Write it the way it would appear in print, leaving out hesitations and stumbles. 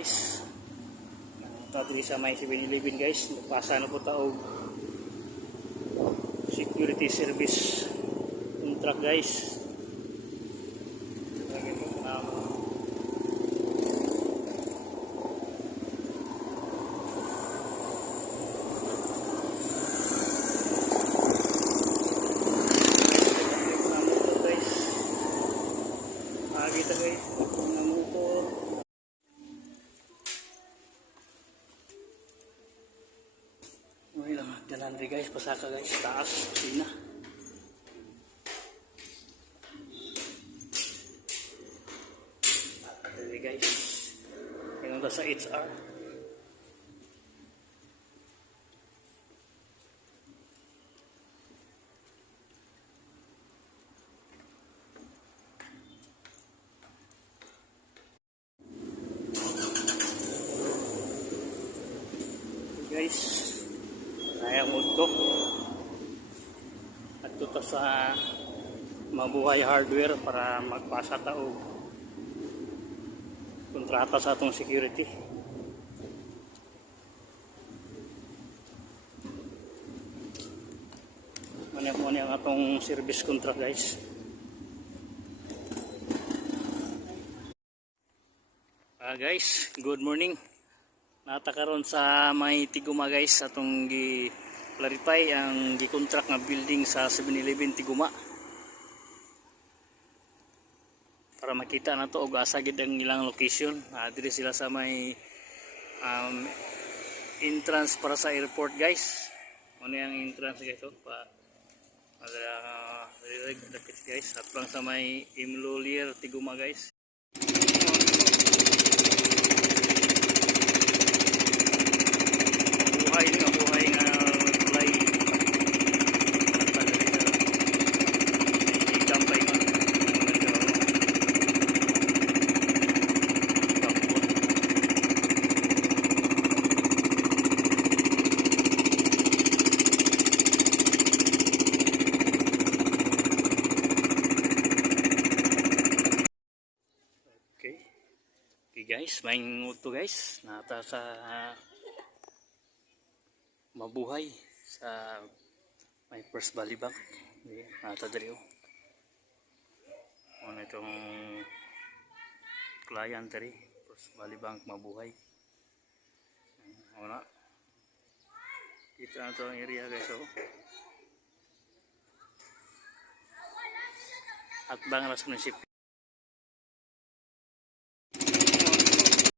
Guys, tadiri sa may 7-Eleven guys, nagpasa na po taog security service contract guys. Lagi po na kita guys, na motor. Okay lang, dalan rin guys, pasaka guys, taas, sina. Dali guys, yung sa HR. Guys, kaya mo ito at ito sa Mabuhay Hardware para magpasa tao kontrata sa atong security. Ano ang atong service contract guys. Guys, good morning. Natakaron sa may Tiguma guys, atong gi-clarify ang gi-contract nga building sa 7-Eleven Tiguma. Para makita na to og asa gid ang ilang location. Diri sila sa may entrance para sa airport guys. Ano yung entrance guys to? Guys, at lang sa may Imlolier Tiguma guys. Buhay nga tulay ikampay nga okay guys, may nguto guys nata sa Mabuhay sa may First Valley Bank. Nata dali ano itong client dali First Valley Bank Mabuhay. Wala kita na ito ang area guys. At bang rasmunisip